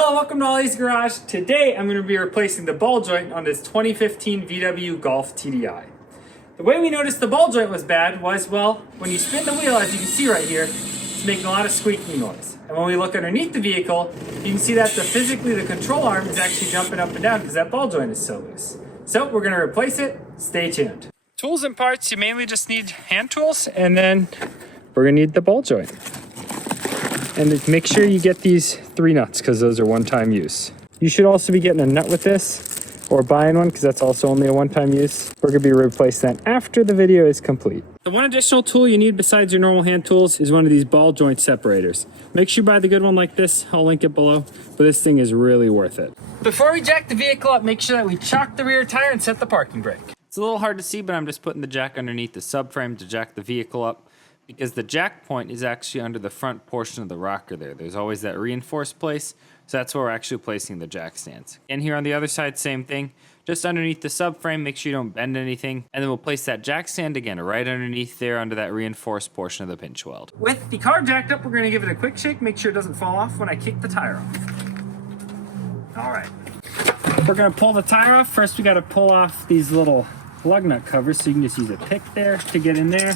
Hello, welcome to Ollie's Garage. Today I'm going to be replacing the ball joint on this 2015 VW Golf TDI. The way we noticed the ball joint was bad was, well, when you spin the wheel, as you can see right here, it's making a lot of squeaking noise. And when we look underneath the vehicle, you can see that physically the control arm is actually jumping up and down because that ball joint is so loose. So we're going to replace it. Stay tuned. Tools and parts, you mainly just need hand tools, and then we're going to need the ball joint. And make sure you get these 3 nuts because those are one-time use. You should also be getting a nut with this or buying one because that's also only a one-time use. We're going to be replacing that after the video is complete. The one additional tool you need besides your normal hand tools is one of these ball joint separators. Make sure you buy the good one like this. I'll link it below, but this thing is really worth it. Before we jack the vehicle up, make sure that we chock the rear tire and set the parking brake. It's a little hard to see, but I'm just putting the jack underneath the subframe to jack the vehicle up, because the jack point is actually under the front portion of the rocker there. There's always that reinforced place, so that's where we're actually placing the jack stands. And here on the other side, same thing. Just underneath the subframe, make sure you don't bend anything, and then we'll place that jack stand again right underneath there under that reinforced portion of the pinch weld. With the car jacked up, we're gonna give it a quick shake, make sure it doesn't fall off when I kick the tire off. All right. We're gonna pull the tire off. First, we gotta pull off these little lug nut covers, so you can just use a pick there to get in there.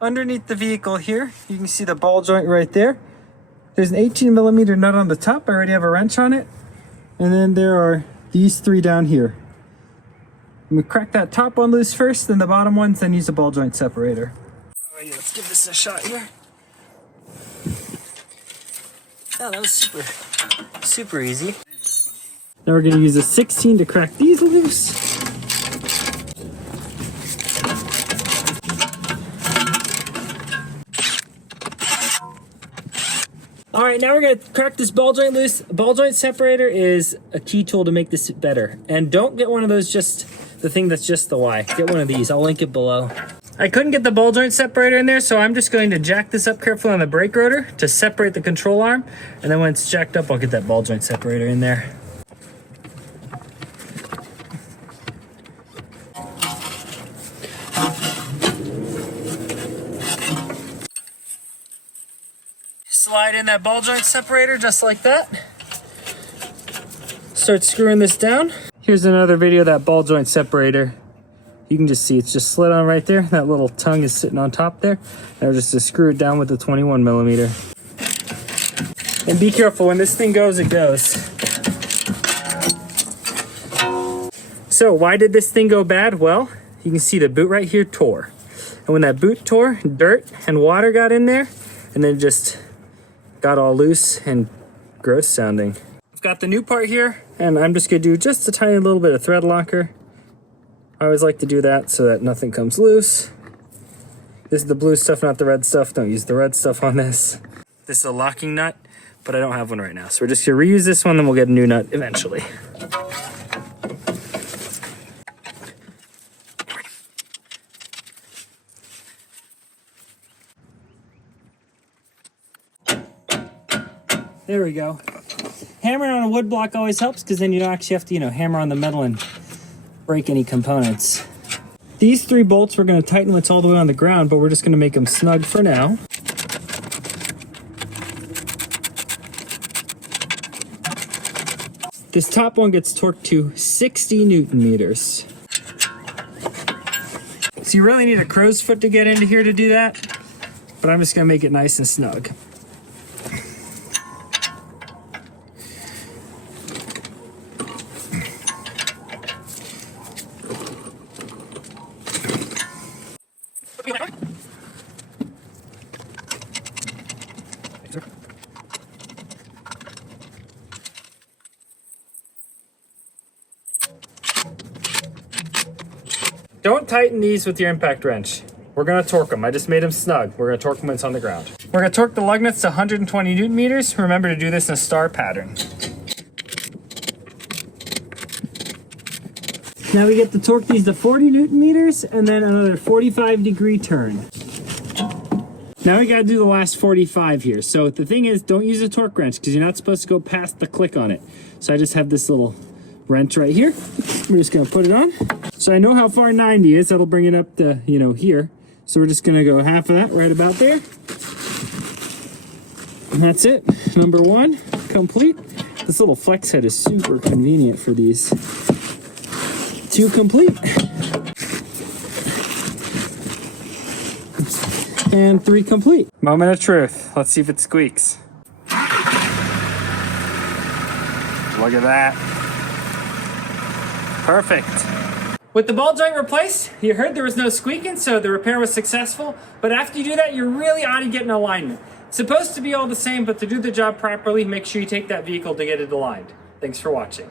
Underneath the vehicle here, you can see the ball joint right there. There's an 18mm nut on the top. I already have a wrench on it. And then there are these 3 down here. I'm gonna crack that top one loose first, then the bottom ones, then use a ball joint separator. Alrighty, let's give this a shot here. Oh, that was super easy. Now we're gonna use a 16 to crack these loose. All right, now we're gonna crack this ball joint loose. Ball joint separator is a key tool to make this better. And don't get one of those, just the thing that's just the Y. Get one of these, I'll link it below. I couldn't get the ball joint separator in there, so I'm just going to jack this up carefully on the brake rotor to separate the control arm. And then when it's jacked up, I'll get that ball joint separator in there. Slide in that ball joint separator just like that. Start screwing this down. Here's another video of that ball joint separator. You can just see it's just slid on right there. That little tongue is sitting on top there. Now just to screw it down with the 21mm. And be careful, when this thing goes, it goes. So why did this thing go bad? Well, you can see the boot right here tore. And when that boot tore, dirt and water got in there, and then just got all loose and gross sounding. I've got the new part here, and I'm just gonna do just a tiny little bit of thread locker. I always like to do that so that nothing comes loose. This is the blue stuff, not the red stuff. Don't use the red stuff on this. This is a locking nut, but I don't have one right now. So we're just gonna reuse this one, then we'll get a new nut eventually. There we go. Hammering on a wood block always helps because then you don't actually have to, hammer on the metal and break any components. These 3 bolts we're going to tighten when it's all the way on the ground, but we're just going to make them snug for now. This top one gets torqued to 60 Newton meters. So you really need a crow's foot to get into here to do that, but I'm just going to make it nice and snug. Don't tighten these with your impact wrench. We're gonna torque them. I just made them snug. We're gonna torque them when it's on the ground. We're gonna torque the lug nuts to 120 Newton meters. Remember to do this in a star pattern. Now we get to torque these to 40 Newton meters and then another 45-degree turn. Now we gotta do the last 45 here. So the thing is, don't use a torque wrench because you're not supposed to go past the click on it. So I just have this little wrench right here. We're just gonna put it on. So I know how far 90 is. That'll bring it up to, here. So we're just gonna go half of that right about there. And that's it, number one, complete. This little flex head is super convenient for these. 2 complete. And 3 complete. Moment of truth. Let's see if it squeaks. Look at that. Perfect. With the ball joint replaced, you heard there was no squeaking, so the repair was successful. But after you do that, you really ought to get an alignment. It's supposed to be all the same, but to do the job properly, make sure you take that vehicle to get it aligned. Thanks for watching.